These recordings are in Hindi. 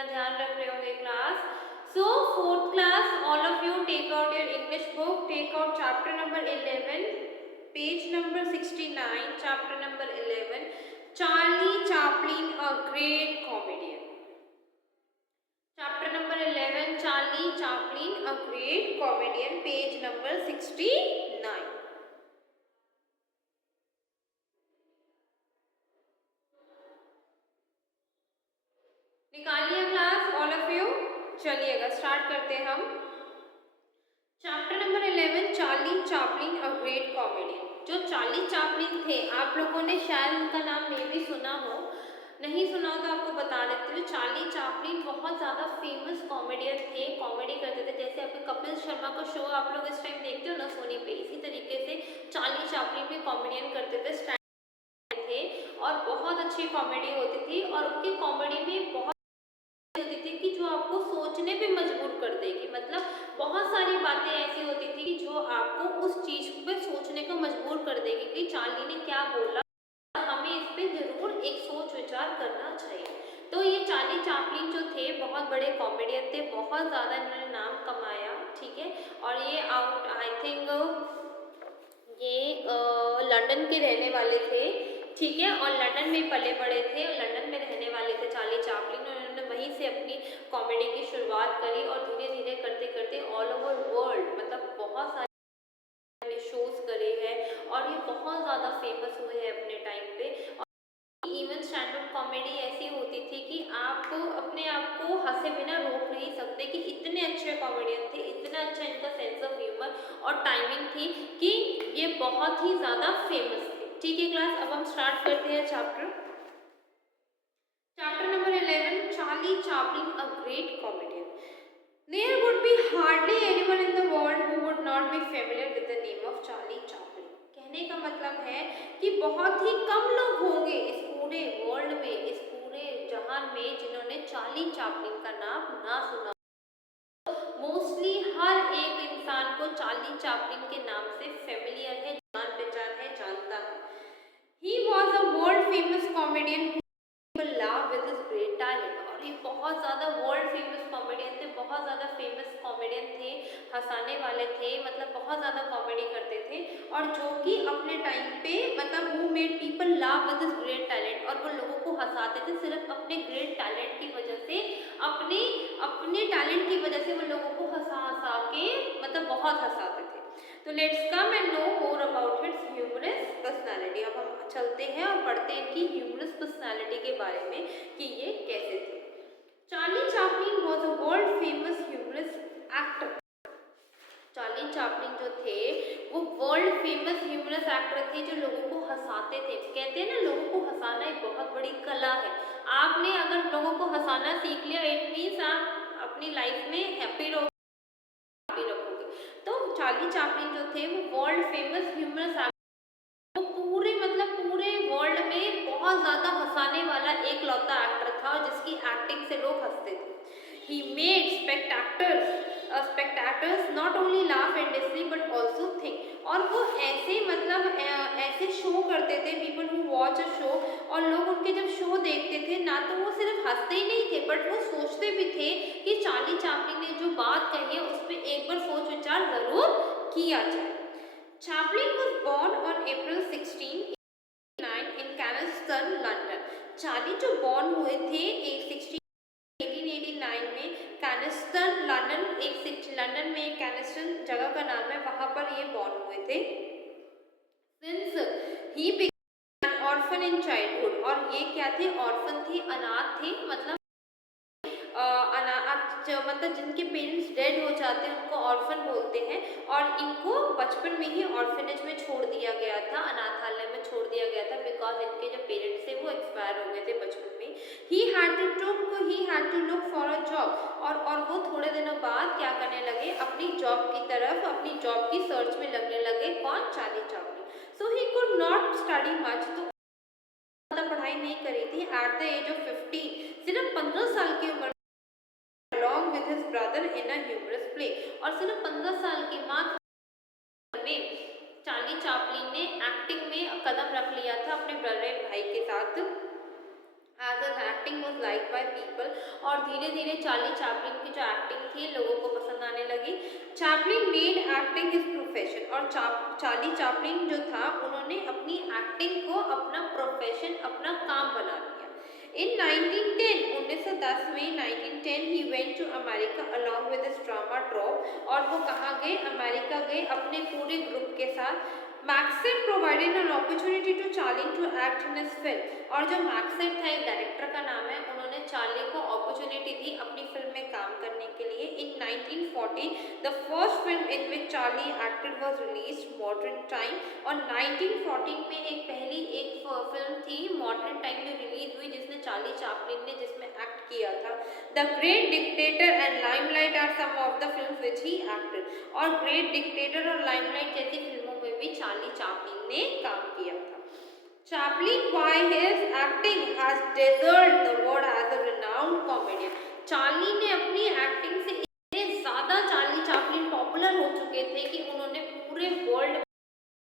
मेरा ध्यान रख रहे होंगे class. So fourth class, all of you take out your English book, take out chapter number 11, page number 69, chapter number 11, Charlie Chaplin a great comedian. Chapter number 11, Charlie Chaplin a great comedian, page number 69। निकालिए क्लास ऑल ऑफ यू। चलिएगा स्टार्ट करते हैं हम। Chapter number 11, Charlie Chaplin a great comedian. जो चार्ली चैपलिन थे, आप लोगों ने शायद उनका नाम मे भी सुना हो, नहीं सुना हो तो आपको बता देती हूँ। चार्ली चैपलिन बहुत ज़्यादा फेमस कॉमेडियन थे, कॉमेडी करते थे। जैसे आपके कपिल शर्मा का शो आप लोग इस टाइम देखते हो ना सोनी पे, इसी तरीके से चार्ली चैपलिन भी कॉमेडियन करते थे, स्टैंड थे और बहुत अच्छी कॉमेडी होती थी। और उनकी कॉमेडी में बहुत होती थी कि जो आपको सोचने पे मजबूर कर देगी। मतलब बहुत सारी बातें ऐसी होती थी कि जो आपको उस चीज़ पे सोचने को मजबूर कर देगी कि चार्ली ने क्या बोला, हमें इस पे जरूर एक सोच विचार करना चाहिए। तो ये चार्ली चैपलिन जो थे बहुत बड़े कॉमेडियन थे, बहुत ज़्यादा इन्होंने नाम कमाया, ठीक है। और ये आउट आई थिंक ये लंदन के रहने वाले थे, ठीक है। और लंदन में पले बड़े थे, लंदन में रहने वाले थे चार्ली चैपलिन। उन्होंने वहीं से अपनी कॉमेडी की शुरुआत करी और धीरे धीरे करते करते ऑल ओवर वर्ल्ड मतलब बहुत सारे शोज करे हैं और ये बहुत ज़्यादा फेमस हुए हैं अपने टाइम पे। और इवन स्टैंड अप कॉमेडी ऐसी होती थी कि आप अपने आप को हंसे बिना रोक नहीं सकते कि इतने अच्छे कॉमेडियन थे, इतना अच्छा इनका सेंस ऑफ ह्यूमर और टाइमिंग थी कि ये बहुत ही ज़्यादा फेमस थे, ठीक है क्लास। अब हम स्टार्ट करते हैं chapter number 11, Charlie Chaplin a great comedian. There would be hardly anyone in the world who would not be familiar with the name of Charlie Chaplin. कहने का मतलब है कि बहुत ही कम लोग होंगे इस पूरे वर्ल्ड में, इस पूरे जहान में जिन्होंने चार्ली चैपलिन का नाम ना सुना। मोस्टली हर एक इंसान को चार्ली चैपलिन के नाम से फेमिलियर है, जान पहचान है, जानता है। He was a world famous comedian love with his great talent. और ये बहुत ज़्यादा वर्ल्ड फेमस कॉमेडियन थे, बहुत ज़्यादा फेमस कॉमेडियन थे, हंसाने वाले थे, मतलब बहुत ज़्यादा कॉमेडी करते थे। और जो कि अपने टाइम पे मतलब who made people love with his great talent, और वो लोगों को हंसाते थे सिर्फ अपने ग्रेट टैलेंट की वजह से, अपने अपने टैलेंट की वजह से वो लोगों को हंसा हंसा के मतलब बहुत हंसाते थे। तो let's come and know more about his humorous personality. अब हम चलते हैं और पढ़ते हैं इनकी ह्यूमरस पर्सनालिटी के बारे में कि ये कैसे थे। Charlie Chaplin was a world famous humorous actor. Charlie Chaplin जो थे वो वर्ल्ड फेमस ह्यूमरस एक्टर थे जो लोगों को हंसाते थे। कहते हैं ना लोगों को हंसाना एक बहुत बड़ी कला है। आपने अगर लोगों को हंसाना सीख लिया इट मीन्स आप अपनी लाइफ में हैप्पी रहोगे। तो चार्ली चैपलिन जो थे वो वर्ल्ड फेमस ह्यूमरस एक्टर, वो पूरे मतलब पूरे वर्ल्ड में बहुत ज़्यादा हंसाने वाला एक लौता एक्टर था जिसकी एक्टिंग से लोग हंसते थे। He made spectators not only laugh endlessly but also think। और वो ऐसे मतलब ऐसे शो करते थे, people who watch a show, और लोग उनके जब शो देखते थे ना तो वो सिर्फ हंसते ही नहीं थे बट वो सोचते भी थे कि चार्ली चैपलिन ने जो बात कही है उस पर एक बार सोच विचार जरूर किया जाए। Chaplin was born on April 16 in Kensington, London. Charlie जो बॉर्न हुए थे 1889 में कैनिस्टन लंदन, लंदन में कैनिस्टन जगह का नाम है, वहां पर ये बॉर्न हुए थे। Since he became orphan in childhood, और ये क्या थे, ऑर्फन थे, अनाथ थे। मतलब मतलब जिनके पेरेंट्स डेड हो जाते हैं उनको ऑर्फन बोलते हैं। और इनको बचपन में ही ऑर्फनेज में छोड़ दिया गया था, अनाथालय में छोड़ दिया गया था, बिकॉज इनके जो पेरेंट्स थे वो एक्सपायर हो गए थे बचपन में। He had to look for a job, और वो थोड़े दिनों बाद क्या करने लगे, अपनी जॉब की तरफ, अपनी जॉब की सर्च में लगने लगे। कौन, Charlie Chaplin. So he could not study much, तो पढ़ाई नहीं करी थी। एट द एज ऑफ 15, सिर्फ 15 साल की उम्र along with his brother in a humorous play, और सिर्फ 15 साल की मात्र में चार्ली चैपलिन ने एक्टिंग में कदम रख लिया था अपने बड़े भाई के साथ। As his acting was liked by people और धीरे धीरे चार्ली चैपलिन की जो एक्टिंग थी लोगों को पसंद आने लगी। Chaplin made acting his profession और चार्ली चैपलिन जो था उन्होंने अपनी एक्टिंग को अपना प्रोफेशन अपना काम बना लिया। इन 1910 1910 में 1910 ही went to America along with his drama troupe और वो कहाँ गए अमेरिका गए अपने पूरे ग्रुप के साथ। Mack Sennett provided an opportunity to Charlie to act in his film और जो मैक्सेट था एक डायरेक्टर का नाम है उन्होंने चार्ली को अपॉर्चुनिटी दी अपनी फिल्म में काम करने के लिए। इन 1940 the first film in which Charlie acted was released modern time और 1914 में एक पहली एक फिल्म थी मॉडर्न टाइम जो रिलीज हुई जिसने चार्ली चैपलिन ने जिसमें एक्ट किया था। The Great Dictator and Limelight are some of the films which he acted और ग्रेट डिक्टेटर और लाइमलाइट जैसी फिल्मों में भी चार्ली चैपलिन ने काम किया था। Chaplin, by his acting, has deserved the world as a renowned comedian. Charlie ने अपनी एक्टिंग से इतने ज़्यादा चार्ली चैपलिन पॉपुलर हो चुके थे कि उन्होंने पूरे वर्ल्ड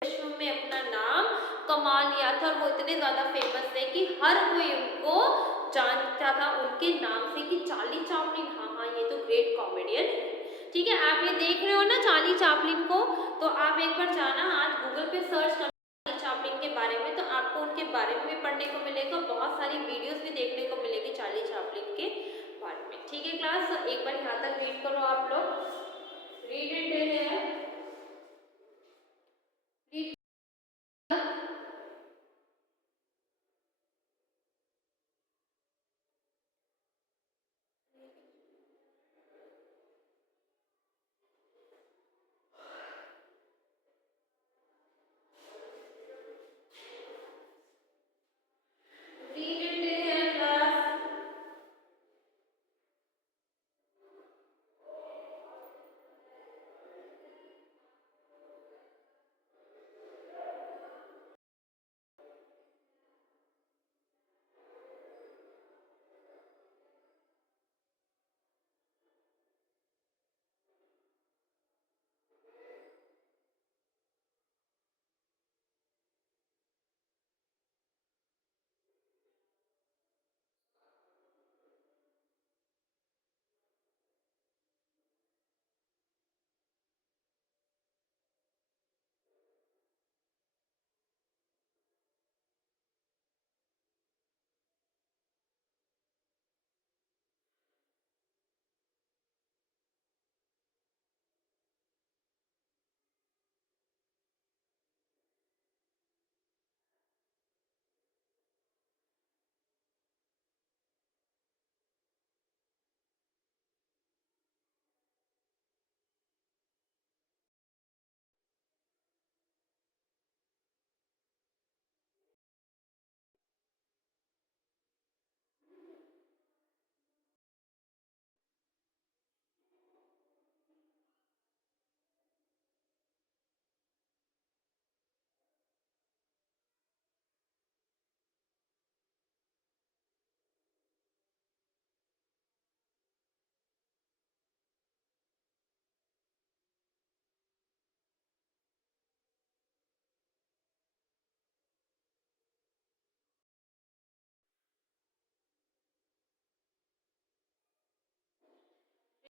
विश्व में अपना नाम कमा लिया था और वो इतने ज़्यादा फेमस थे कि हर कोई उनको जानता था उनके नाम से कि चार्ली चैपलिन हाँ हाँ ये तो ग्रेट कॉमेडियन है। ठीक है आप ये देख रहे हो ना चार्ली चैपलिन को तो आप एक बार जाना आज गूगल पे सर्च करना चैपलिन के बारे में तो आपको उनके बारे में भी पढ़ने को मिलेगा बहुत सारी वीडियोस भी देखने को मिलेगी चार्ली चैपलिन के बारे में। ठीक है क्लास तो एक बार यहाँ तक रीड करो आप लोग रीड एंड टेल है रीड रीड एंड टेल है क्लास।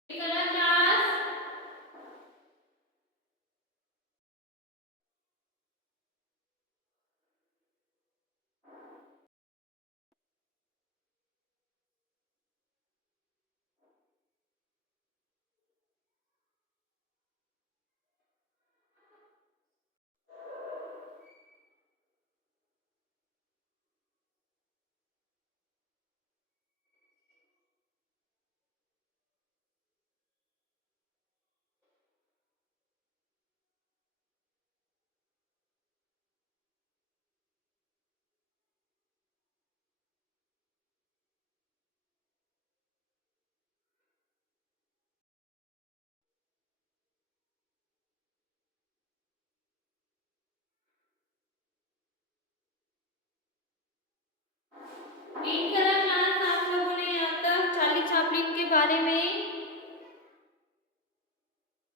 करा क्लास रीड करा क्लास आप लोगों ने यहाँ तक चार्ली चैपलिन के बारे में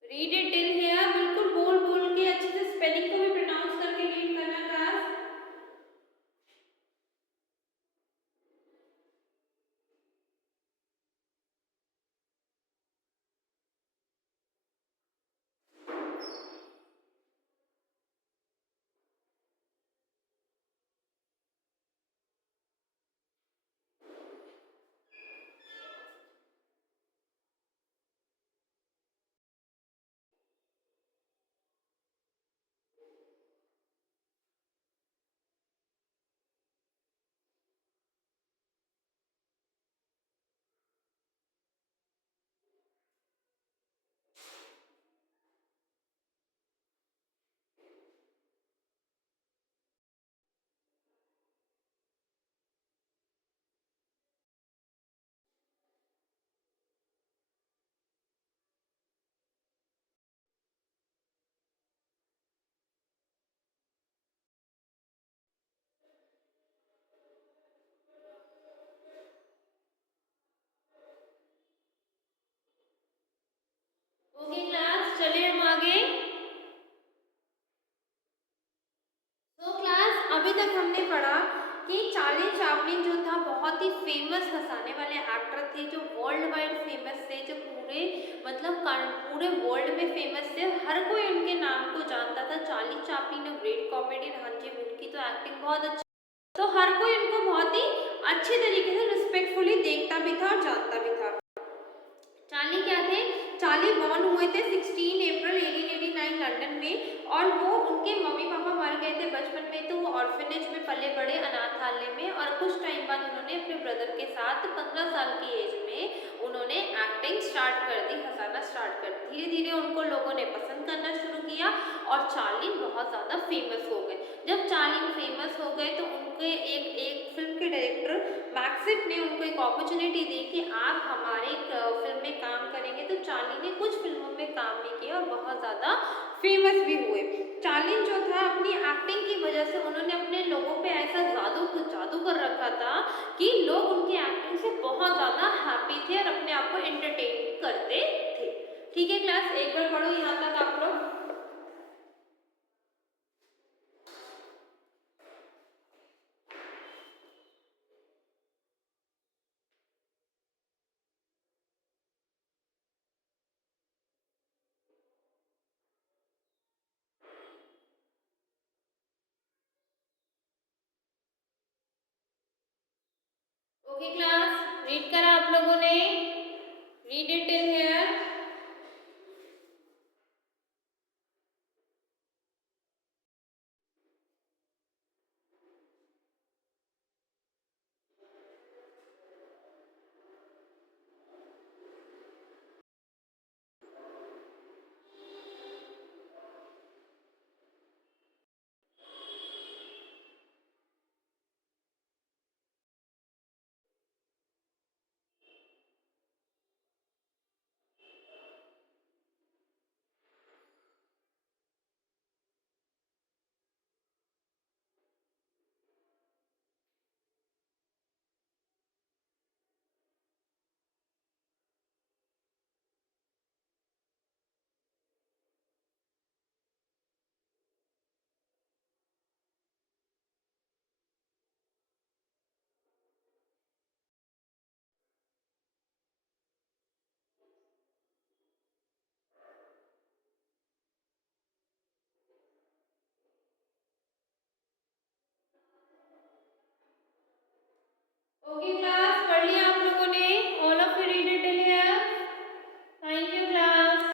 रीड इट टिल हियर बिल्कुल बोल बोल के अच्छे से स्पेलिंग को भी प्रोनाउंस करके रीड करना क्लास। तक हमने पढ़ा कि चार्ली चैपलिन जो था बहुत ही फेमस हंसाने वाले एक्टर थे, जो वर्ल्ड वाइड फेमस थे, जो पूरे मतलब पूरे वर्ल्ड में फेमस थे, हर कोई उनके नाम को जानता था। Charlie Chaplin a great comedian. हाँ जी, उनकी तो एक्टिंग बहुत अच्छी, तो हर कोई उनको बहुत ही अच्छे तरीके से रिस्पेक्टफुली देखता भी था और जानता भी था। चार्ली क्या थे? चार्ली बॉर्न हुए थे 16 अप्रैल 1889 लंदन में, और वो उनके मम्मी पापा मर गए थे बचपन में, तो वो ऑर्फनेज में पले बड़े, अनाथालय में, और कुछ टाइम बाद उन्होंने अपने ब्रदर के साथ 15 साल की एज में उन्होंने एक्टिंग स्टार्ट कर दी, हंसाना स्टार्ट कर दी। धीरे धीरे उनको लोगों ने पसंद करना शुरू किया और चार्ली बहुत ज़्यादा फेमस हो गए। जब चार्ली फेमस हो गए तो उनके एक फिल्म के डायरेक्टर मैक्सिट ने उनको एक अपॉर्चुनिटी दी कि आप हमारे फिल्म में काम करेंगे। तो चार्ली ने कुछ फिल्मों में काम भी किया और बहुत ज़्यादा फेमस भी हुए। चार्ली जो था अपनी एक्टिंग की वजह से उन्होंने अपने लोगों पे ऐसा जादू कर रखा था कि लोग उनकी एक्टिंग से बहुत ज़्यादा हैप्पी थे और अपने आप को एंटरटेन करते थे। ठीक है क्लास, एक बार पढ़ो यहाँ तक आप लोग। ओके क्लास, रीड करा आप लोगों ने? Read it till here. Okay class.